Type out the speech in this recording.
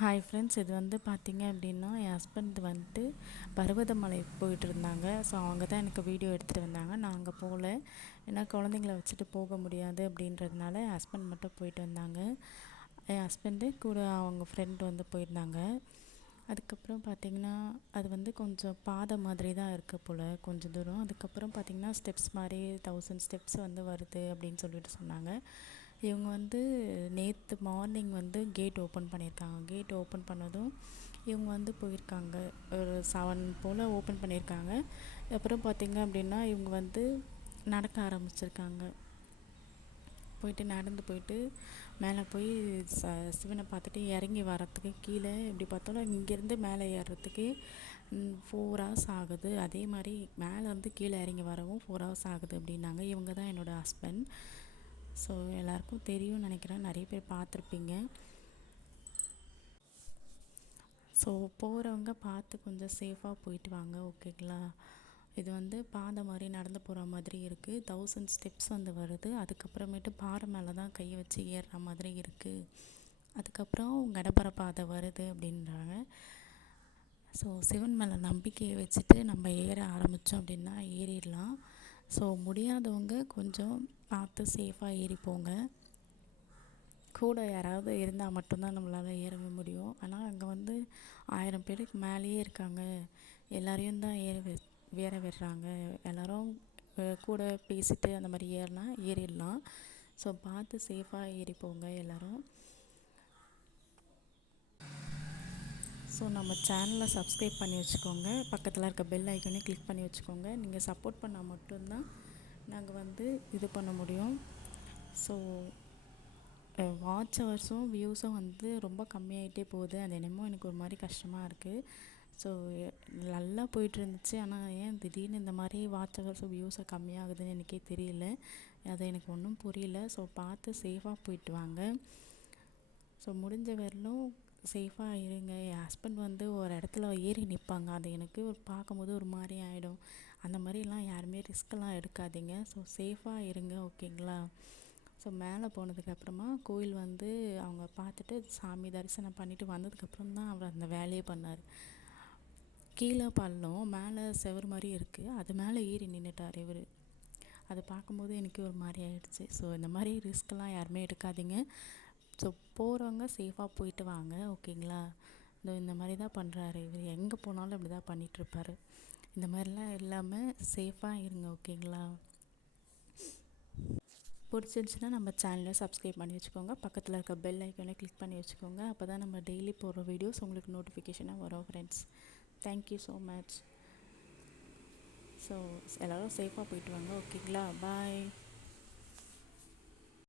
Hi friends இது வந்து பார்த்திங்க அப்படின்னா என் ஹஸ்பண்ட் வந்துட்டு பருவதமலை போயிட்டு இருந்தாங்க ஸோ அவங்க தான் எனக்கு வீடியோ எடுத்துகிட்டு வந்தாங்க. நான் அங்கே போகல. ஏன்னா குழந்தைங்கள வச்சுட்டு போக முடியாது அப்படின்றதுனால என் ஹஸ்பண்ட் மட்டும் போயிட்டு வந்தாங்க. என் ஹஸ்பண்டு கூட அவங்க ஃப்ரெண்டு வந்து போயிருந்தாங்க. அதுக்கப்புறம் பார்த்திங்கன்னா அது வந்து கொஞ்சம் பாதை மாதிரி தான் இருக்குது போல் கொஞ்சம் தூரம். அதுக்கப்புறம் பார்த்திங்கன்னா ஸ்டெப்ஸ் மாதிரி தௌசண்ட் ஸ்டெப்ஸ் வந்து வருது அப்படின்னு சொல்லிட்டு சொன்னாங்க. இவங்க வந்து நேற்று மார்னிங் வந்து கேட் ஓப்பன் பண்ணியிருக்காங்க. கேட் ஓப்பன் பண்ணதும் இவங்க வந்து போயிருக்காங்க. ஒரு செவன் போல் ஓப்பன் பண்ணியிருக்காங்க. அப்புறம் பார்த்திங்க அப்படின்னா இவங்க வந்து நடக்க ஆரம்பிச்சிருக்காங்க. போயிட்டு நடந்து போயிட்டு மேலே போய் ச சிவனை பார்த்துட்டு இறங்கி வரத்துக்கு கீழே எப்படி பார்த்தாலும் இங்கேருந்து மேலே ஏறுறதுக்கு ஃபோர் ஹவர்ஸ் ஆகுது. அதே மாதிரி மேலே வந்து கீழே இறங்கி வரவும் ஃபோர் ஹவர்ஸ் ஆகுது அப்படின்னாங்க. இவங்க தான் என்னோடய ஹஸ்பண்ட் ஸோ எல்லாருக்கும் தெரியும்னு நினைக்கிறேன். நிறைய பேர் பார்த்துருப்பீங்க. ஸோ போகிறவங்க பார்த்து கொஞ்சம் சேஃபாக போயிட்டு வாங்க ஓகேங்களா இது வந்து பாதை மாதிரி நடந்து போகிற மாதிரி இருக்குது தௌசண்ட் ஸ்டெப்ஸ் வந்து வருது. அதுக்கப்புறமேட்டு பாறை மேலே தான் கை வச்சு ஏறுற மாதிரி இருக்குது அதுக்கப்புறம் கடப்பர பாதை வருது அப்படின்றாங்க. ஸோ சிவன் மேலே நம்பிக்கையை வச்சுட்டு நம்ம ஏற ஆரம்பித்தோம் அப்படின்னா ஏறிடலாம். ஸோ முடியாதவங்க கொஞ்சம் பார்த்து சேஃபாக ஏறி போங்க கூட யாராவது இருந்தால் மட்டும்தான் நம்மளால் ஏறவே முடியும். ஆனால் அங்கே வந்து ஆயிரம் பேருக்கு மேலேயே இருக்காங்க. எல்லாரையும் தான் ஏற ஏற விடுறாங்க. எல்லோரும் கூட பேசிட்டு அந்த மாதிரி ஏறினா ஏறிடலாம். ஸோ பார்த்து சேஃபாக ஏறி போங்க எல்லோரும். ஸோ நம்ம சேனலை சப்ஸ்கிரைப் பண்ணி வச்சுக்கோங்க. பக்கத்தில் இருக்க பெல் ஐக்கனே கிளிக் பண்ணி வச்சுக்கோங்க. நீங்கள் சப்போர்ட் பண்ணால் மட்டும்தான் நாங்கள் வந்து இது பண்ண முடியும். ஸோ வாட்ச் ஹவர்ஸும் வியூஸும் வந்து ரொம்ப கம்மியாகிட்டே போகுது. அது என்னமோ எனக்கு ஒரு மாதிரி கஷ்டமாக இருக்குது ஸோ நல்லா போயிட்டு இருந்துச்சு ஆனால் ஏன் திடீர்னு இந்த மாதிரி வாட்ச் ஹவர்ஸும் வியூஸும் கம்மியாகுதுன்னு எனக்கே தெரியல. அது எனக்கு ஒன்றும் புரியல. ஸோ பார்த்து சேஃபாக போயிட்டு வாங்க. ஸோ முடிஞ்ச வரலும் சேஃபாக இருங்க. என் ஹஸ்பண்ட் வந்து ஒரு இடத்துல ஏறி நிற்பாங்க அது எனக்கு பார்க்கும்போது ஒரு மாதிரி ஆகிடும் அந்த மாதிரிலாம் யாருமே ரிஸ்க்கெல்லாம் எடுக்காதீங்க. ஸோ சேஃபாக இருங்க ஓகேங்களா? ஸோ மேலே போனதுக்கப்புறமா கோயில் வந்து அவங்க பார்த்துட்டு சாமி தரிசனம் பண்ணிவிட்டு வந்ததுக்கப்புறம் தான் அவர் அந்த வேலையை பண்ணார். கீழே பள்ளம் மேலே செவர் மாதிரி இருக்குது அது மேலே ஏறி நின்றுட்டார் இவர். அதை பார்க்கும்போது எனக்கு ஒரு மாதிரி ஆகிடுச்சு ஸோ இந்த மாதிரி ரிஸ்க்கெல்லாம் யாருமே எடுக்காதீங்க. ஸோ போகிறவங்க சேஃபாக போயிட்டு வாங்க ஓகேங்களா? இந்த இந்த மாதிரி தான் பண்ணுறாரு இவர் எங்கே போனாலும் இப்படி தான் பண்ணிகிட்ருப்பாரு இந்த மாதிரிலாம் இல்லாமல் சேஃபாக இருங்க ஓகேங்களா? பிடிச்சிருந்துச்சின்னா நம்ம சேனலை சப்ஸ்கிரைப் பண்ணி வச்சுக்கோங்க. பக்கத்தில் இருக்க பெல் ஐக்கனை கிளிக் பண்ணி வச்சுக்கோங்க. அப்போ தான் நம்ம டெய்லி போடுற வீடியோஸ் உங்களுக்கு நோட்டிஃபிகேஷனாக வரும் friends thank you so much so எல்லோரும் சேஃபாக போயிட்டு வாங்க ஓகேங்களா? பாய்